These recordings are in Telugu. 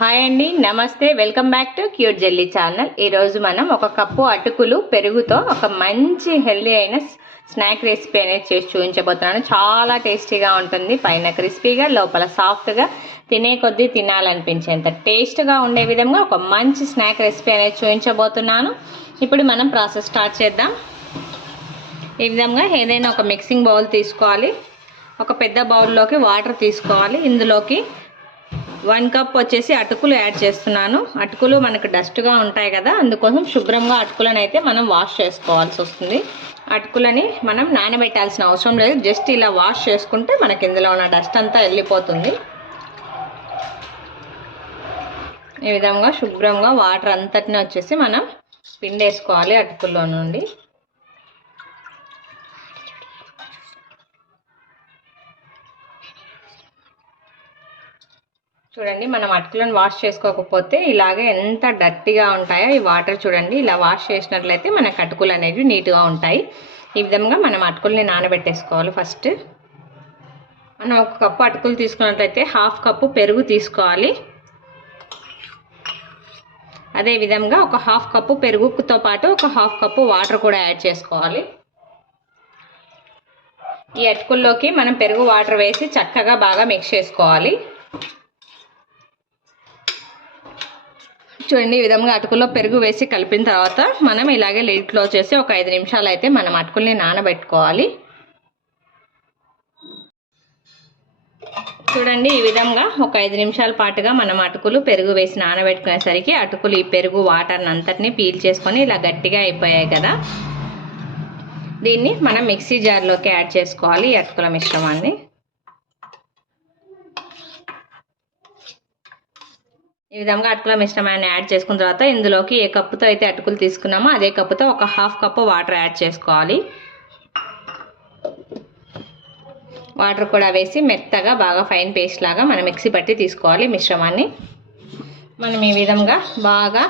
హాయ్ అండి, నమస్తే. Welcome back to cute jelly channel. ఈరోజు మనం ఒక కప్పు అటుకులు పెరుగుతో ఒక మంచి హెల్దీ అయిన స్నాక్ రెసిపీ అనేది చేసి చూపించబోతున్నాను. చాలా టేస్టీగా ఉంటుంది. పైన క్రిస్పీగా, లోపల సాఫ్ట్గా, తినే కొద్దీ తినాలనిపించేంత టేస్ట్గా ఉండే విధంగా ఒక మంచి స్నాక్ రెసిపీ అనేది చూపించబోతున్నాను. ఇప్పుడు మనం ప్రాసెస్ స్టార్ట్ చేద్దాం. ఈ విధంగా ఏదైనా ఒక మిక్సింగ్ బౌల్ తీసుకోవాలి. ఒక పెద్ద బౌల్లోకి వాటర్ తీసుకోవాలి. ఇందులోకి 1 కప్ వచ్చేసి అటుకులు యాడ్ చేస్తున్నాను. అటుకులు మనకు డస్ట్గా ఉంటాయి కదా, అందుకోసం శుభ్రంగా అటుకులను అయితే మనం వాష్ చేసుకోవాల్సి వస్తుంది. అటుకులని మనం నానబెట్టాల్సిన అవసరం లేదు. జస్ట్ ఇలా వాష్ చేసుకుంటే మనకి ఇందులో ఉన్న డస్ట్ అంతా వెళ్ళిపోతుంది. ఈ విధంగా శుభ్రంగా వాటర్ అంతటిని వచ్చేసి మనం పిండేసుకోవాలి అటుకుల్లో నుండి. చూడండి, మనం అటుకులను వాష్ చేసుకోకపోతే ఇలాగే ఎంత డర్టీగా ఉంటాయో ఈ వాటర్. చూడండి, ఇలా వాష్ చేసినట్లయితే మనకు అటుకులు అనేవి నీట్గా ఉంటాయి. ఈ విధంగా మనం అటుకుల్ని నానబెట్టేసుకోవాలి. ఫస్ట్ మనం 1 కప్పు అటుకులు తీసుకున్నట్లయితే 1/2 కప్పు పెరుగు తీసుకోవాలి. అదేవిధంగా ఒక 1/2 కప్పు పెరుగుతో పాటు ఒక 1/2 కప్పు వాటర్ కూడా యాడ్ చేసుకోవాలి. ఈ అటుకుల్లోకి మనం పెరుగు వాటర్ వేసి చక్కగా బాగా మిక్స్ చేసుకోవాలి. చూడండి, ఈ విధంగా అటుకుల్లో పెరుగు వేసి కలిపిన తర్వాత మనం ఇలాగే లిడ్ క్లోజ్ చేసి ఒక 5 నిమిషాలు అయితే మనం అటుకుల్ని నానబెట్టుకోవాలి. చూడండి, ఈ విధంగా ఒక 5 నిమిషాల పాటుగా మనం అటుకులు పెరుగు వేసి నానబెట్టుకునేసరికి అటుకులు ఈ పెరుగు వాటర్ని అంతటినీ పీల్ చేసుకొని ఇలా గట్టిగా అయిపోయాయి కదా. దీన్ని మనం మిక్సీ జార్లోకి యాడ్ చేసుకోవాలి. ఈ అటుకుల మిశ్రమాన్ని ఈ విధంగా అటుకుల మిశ్రమాన్ని యాడ్ చేసుకున్న తర్వాత ఇందులోకి ఏ కప్పుతో అయితే అటుకులు తీసుకున్నామో అదే కప్పుతో ఒక 1/2 కప్పు వాటర్ యాడ్ చేసుకోవాలి. వాటర్ కూడా వేసి మెత్తగా బాగా ఫైన్ పేస్ట్ లాగా మనం మిక్సీ పట్టి తీసుకోవాలి మిశ్రమాన్ని. మనం ఈ విధంగా బాగా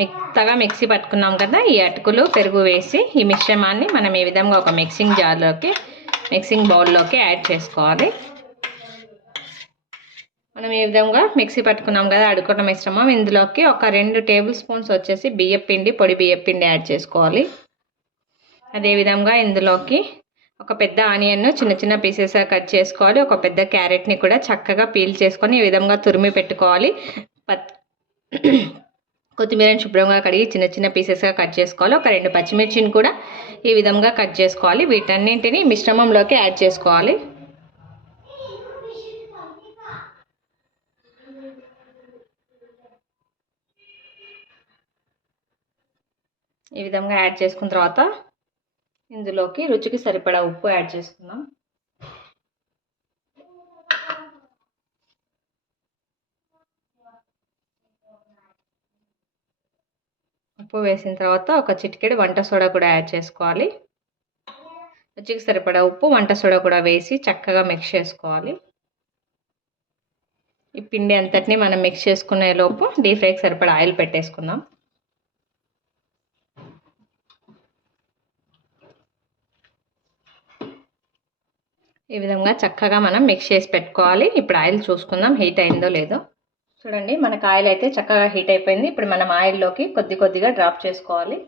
మెత్తగా మిక్సీ పట్టుకున్నాం కదా, ఈ అటుకులు పెరుగు వేసి ఈ మిశ్రమాన్ని మనం ఈ విధంగా ఒక మిక్సింగ్ బౌల్లోకి యాడ్ చేసుకోవాలి. మనం ఈ విధంగా మిక్సీ పట్టుకున్నాం కదా అటుకుల మిశ్రమం, ఇందులోకి ఒక 2 టేబుల్ స్పూన్స్ వచ్చేసి పొడి బియ్యం పిండి యాడ్ చేసుకోవాలి. అదేవిధంగా ఇందులోకి ఒక పెద్ద ఆనియన్ను చిన్న చిన్న పీసెస్గా కట్ చేసుకోవాలి. ఒక పెద్ద క్యారెట్ని కూడా చక్కగా పీల్ చేసుకొని ఈ విధంగా తురిమి పెట్టుకోవాలి. కొత్తిమీరని శుభ్రంగా కడిగి చిన్న చిన్న పీసెస్గా కట్ చేసుకోవాలి. ఒక 2 పచ్చిమిర్చిని కూడా ఈ విధంగా కట్ చేసుకోవాలి. వీటన్నింటినీ మిశ్రమంలోకి యాడ్ చేసుకోవాలి. ఈ విధంగా యాడ్ చేసుకున్న తర్వాత ఇందులోకి రుచికి సరిపడా ఉప్పు యాడ్ చేసుకుందాం. ఉప్పు వేసిన తర్వాత ఒక చిటికెడు వంట సోడా కూడా యాడ్ చేసుకోవాలి. రుచికి సరిపడా ఉప్పు, వంట సోడా కూడా వేసి చక్కగా మిక్స్ చేసుకోవాలి. ఈ పిండి అంతటిని మనం మిక్స్ చేసుకునే లోపు డీప్ ఫ్రైకి సరిపడా ఆయిల్ పెట్టేసుకుందాం. ఈ విధంగా చక్కగా మనం మిక్స్ చేసి పెట్టుకోవాలి. ఇప్పుడు ఆయిల్ చూసుకుందాం హీట్ అయిందో లేదో. చూడండి, మనకు ఆయిల్ అయితే చక్కగా హీట్ అయిపోయింది. ఇప్పుడు మనం ఆయిల్లోకి కొద్దిగా డ్రాప్ చేసుకోవాలి.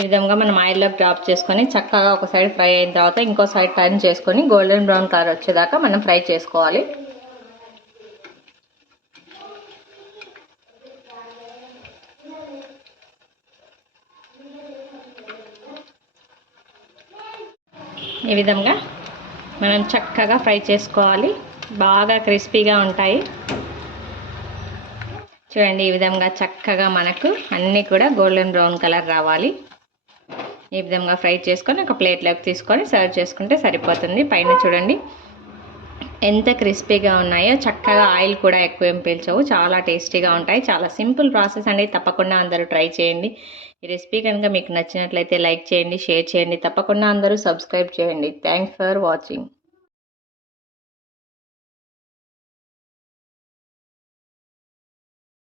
ఈ విధంగా మనం ఆయిల్లోకి డ్రాప్ చేసుకొని చక్కగా ఒక సైడ్ ఫ్రై అయిన తర్వాత ఇంకో సైడ్ టర్న్ చేసుకొని గోల్డెన్ బ్రౌన్ కలర్ వచ్చేదాకా మనం ఫ్రై చేసుకోవాలి. ఈ విధంగా మనం చక్కగా ఫ్రై చేసుకోవాలి. బాగా క్రిస్పీగా ఉంటాయి. చూడండి, ఈ విధంగా చక్కగా మనకు అన్నీ కూడా గోల్డెన్ బ్రౌన్ కలర్ రావాలి. ఈ విధంగా ఫ్రై చేసుకొని ఒక ప్లేట్లోకి తీసుకొని సర్వ్ చేసుకుంటే సరిపోతుంది. పైన చూడండి ఎంత క్రిస్పీగా ఉన్నాయో, చక్కగా ఆయిల్ కూడా ఎక్కువ ఏం పీల్చవు, చాలా టేస్టీగా ఉంటాయి. చాలా సింపుల్ ప్రాసెస్ అండి, తప్పకుండా అందరూ ట్రై చేయండి. ఈ రెసిపీ కనుక మీకు నచ్చినట్లయితే లైక్ చేయండి, షేర్ చేయండి, తప్పకుండా అందరూ సబ్స్క్రైబ్ చేయండి. Thanks for watching.